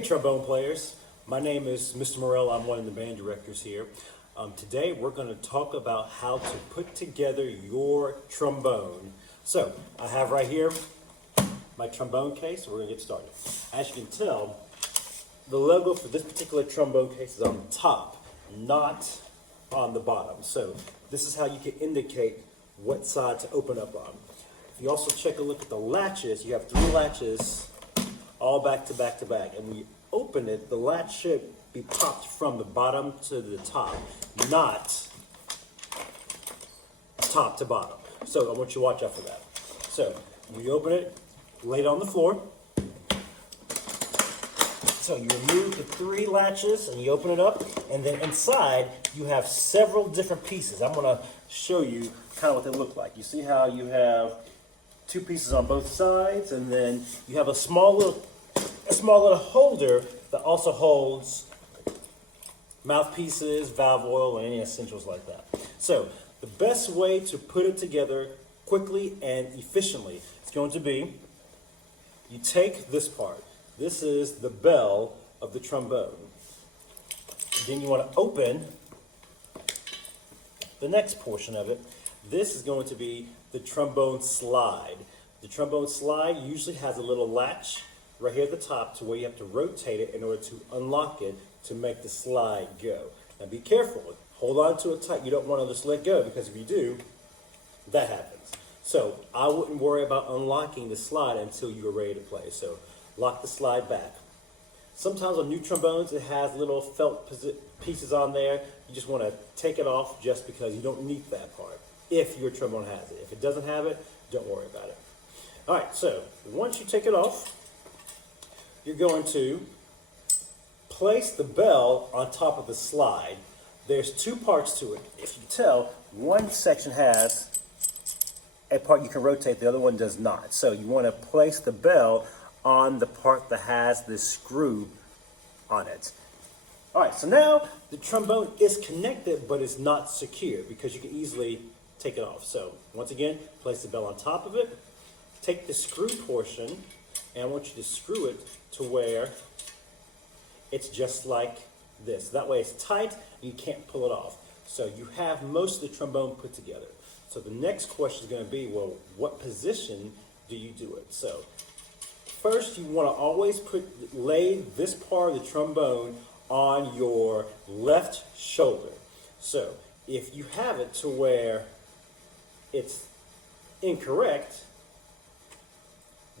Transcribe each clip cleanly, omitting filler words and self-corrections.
Hey trombone players, my name is Mr. Morell. I'm one of the band directors here. Today we're going to talk about how to put together your trombone. So I have right here my trombone case. We're going to get started. As you can tell, the logo for this particular trombone case is on the top, not on the bottom. So this is how you can indicate what side to open up on. If you also check a look at the latches, you have 3 latches all back to back to back. And when you open it, the latch should be popped from the bottom to the top, not top to bottom. So I want you to watch out for that. So when you open it, lay it on the floor. So you remove the 3 latches and you open it up, and then inside you have several different pieces. I'm going to show you kind of what they look like. You see how you have 2 pieces on both sides, and then you have a small little holder that also holds mouthpieces, valve oil, and any essentials like that. So the best way to put it together quickly and efficiently is going to be, you take this part. This is the bell of the trombone. Then you want to open the next portion of it. This is going to be the trombone slide. The trombone slide usually has a little latch right here at the top to where you have to rotate it in order to unlock it to make the slide go. Now be careful. Hold on to it tight. You don't want to just let go, because if you do, that happens. So I wouldn't worry about unlocking the slide until you are ready to play. So lock the slide back. Sometimes on new trombones it has little felt pieces on there. You just want to take it off just because you don't need that part if your trombone has it. If it doesn't have it, don't worry about it. All right, so once you take it off, you're going to place the bell on top of the slide. There's 2 parts to it. If you tell, one section has a part you can rotate, the other one does not. So you want to place the bell on the part that has this screw on it. All right, so now the trombone is connected, but it's not secure because you can easily take it off. So once again, place the bell on top of it. Take the screw portion, and I want you to screw it to where it's just like this. That way it's tight and you can't pull it off. So you have most of the trombone put together. So the next question is going to be, well, what position do you do it? So first you want to always lay this part of the trombone on your left shoulder. So if you have it to where it's incorrect,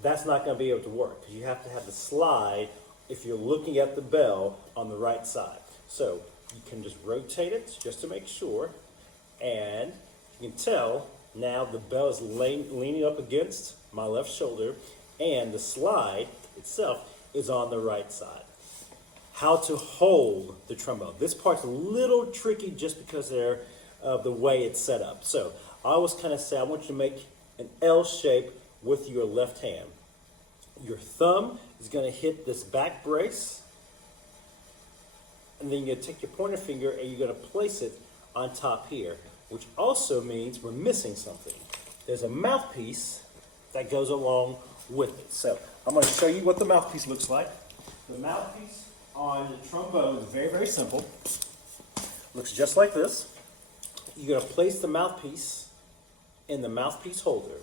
that's not going to be able to work, because you have to have the slide if you're looking at the bell on the right side. So you can just rotate it just to make sure, and you can tell now the bell is leaning up against my left shoulder, and the slide itself is on the right side. How to hold the trombone. This part's a little tricky just because of the way it's set up. So I always kind of say, I want you to make an L shape with your left hand. Your thumb is going to hit this back brace, and then you're going to take your pointer finger and you're going to place it on top here, which also means we're missing something. There's a mouthpiece that goes along with it. So I'm going to show you what the mouthpiece looks like. The mouthpiece on the trombone is very, very simple. Looks just like this. You're going to place the mouthpiece in the mouthpiece holder.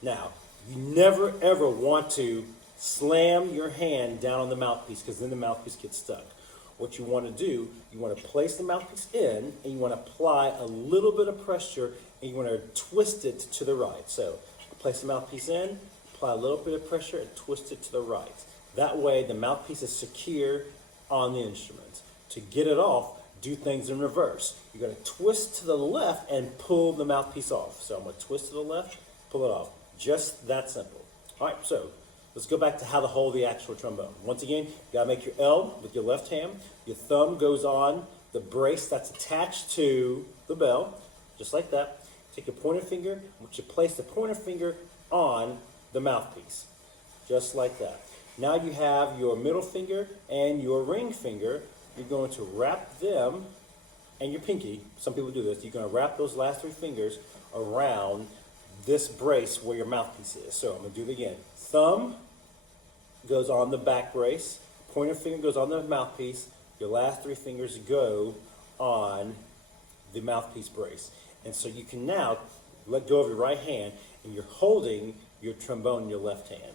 Now, you never ever want to slam your hand down on the mouthpiece, because then the mouthpiece gets stuck. What you want to do, you want to place the mouthpiece in, and you want to apply a little bit of pressure, and you want to twist it to the right. So place the mouthpiece in, apply a little bit of pressure, and twist it to the right. That way the mouthpiece is secure on the instrument. To get it off, do things in reverse. You're going to twist to the left and pull the mouthpiece off. So I'm going to twist to the left, pull it off. Just that simple. All right, so let's go back to how to hold the actual trombone. Once again, you got to make your L with your left hand. Your thumb goes on the brace that's attached to the bell, just like that. Take your pointer finger, and you place the pointer finger on the mouthpiece, just like that. Now you have your middle finger and your ring finger. You're going to wrap them, and your pinky, some people do this, you're going to wrap those last 3 fingers around this brace where your mouthpiece is. So I'm going to do it again. Thumb goes on the back brace, Pointer finger goes on the mouthpiece. Your last 3 fingers go on the mouthpiece brace. And so you can now let go of your right hand, and you're holding your trombone in your left hand.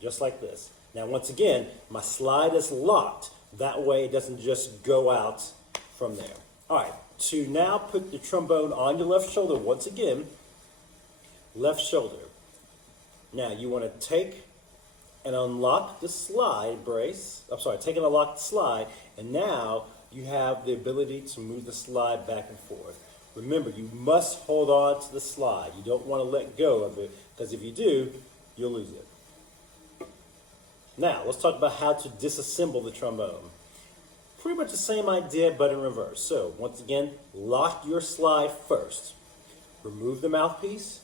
Just like this. Now, once again, my slide is locked. That way it doesn't just go out from there. All right, to now put the trombone on your left shoulder, once again, left shoulder. Now, you want to take and unlock the slide brace. Take and unlock the slide, and now you have the ability to move the slide back and forth. Remember, you must hold on to the slide. You don't want to let go of it, because if you do, you'll lose it. Now, let's talk about how to disassemble the trombone. Pretty much the same idea, but in reverse. So, once again, lock your slide first. Remove the mouthpiece,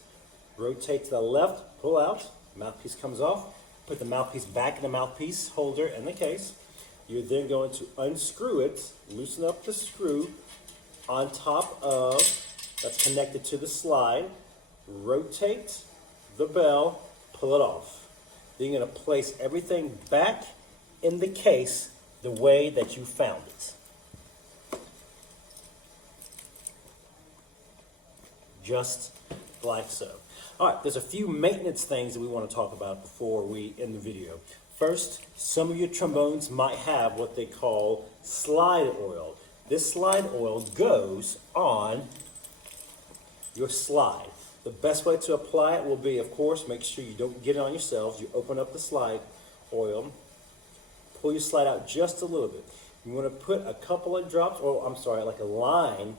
rotate to the left, pull out, mouthpiece comes off, put the mouthpiece back in the mouthpiece holder in the case. You're then going to unscrew it, loosen up the screw on top of, that's connected to the slide, rotate the bell, pull it off. Then you're going to place everything back in the case the way that you found it. Just like so. All right, there's a few maintenance things that we want to talk about before we end the video. First, some of your trombones might have what they call slide oil. This slide oil goes on your slide. The best way to apply it will be, of course, make sure you don't get it on yourselves. You open up the slide oil, pull your slide out just a little bit. You want to put a couple of drops, like a line,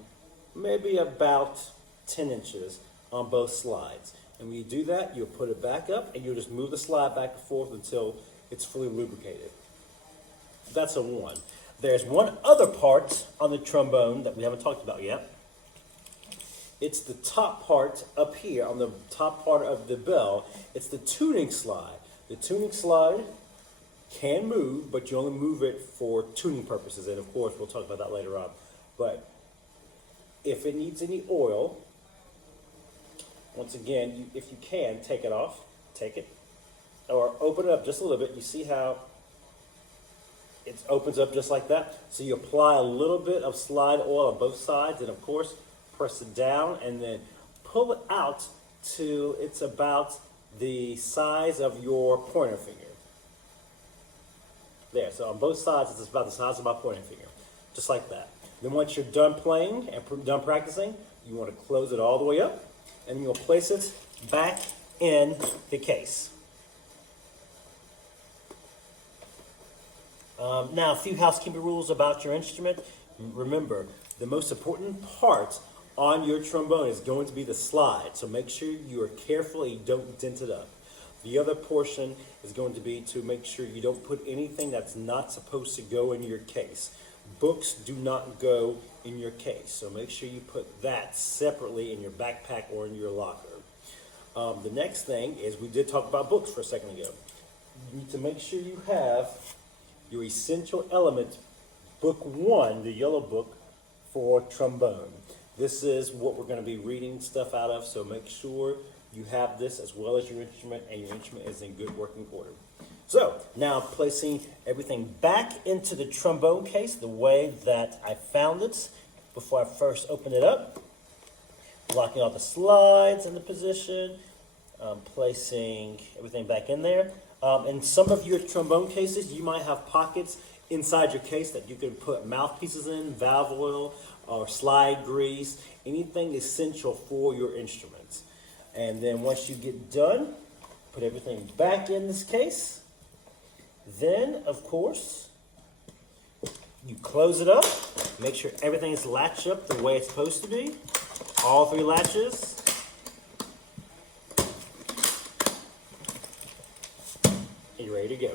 maybe about 10 inches on both slides. And when you do that, you'll put it back up, and you'll just move the slide back and forth until it's fully lubricated. That's a one. There's one other part on the trombone that we haven't talked about yet. It's the top part up here on the top part of the bell. It's the tuning slide. The tuning slide can move, but you only move it for tuning purposes. And of course, we'll talk about that later on. But if it needs any oil, once again, if you can, take it off. Take it. Or open it up just a little bit. You see how it opens up just like that? So you apply a little bit of slide oil on both sides, and of course, press it down and then pull it out till it's about the size of your pointer finger. There, so on both sides, it's about the size of my pointer finger. Just like that. Then once you're done playing and done practicing, you want to close it all the way up, and you'll place it back in the case. Now, a few housekeeping rules about your instrument. Remember, the most important part on your trombone is going to be the slide, so make sure you are careful and you don't dent it up. The other portion is going to be to make sure you don't put anything that's not supposed to go in your case. Books do not go in your case, so make sure you put that separately in your backpack or in your locker. The next thing is, we did talk about books for a second ago. You need to make sure you have your essential element, book 1, the yellow book for trombone. This is what we're going to be reading stuff out of, so make sure you have this as well as your instrument, and your instrument is in good working order. So, now placing everything back into the trombone case the way that I found it before I first opened it up. Locking all the slides in the position, placing everything back in there. In some of your trombone cases, you might have pockets inside your case that you can put mouthpieces in, valve oil, or slide grease, anything essential for your instruments. And then once you get done, put everything back in this case. Then, of course, you close it up. Make sure everything is latched up the way it's supposed to be. All 3 latches. And you're ready to go.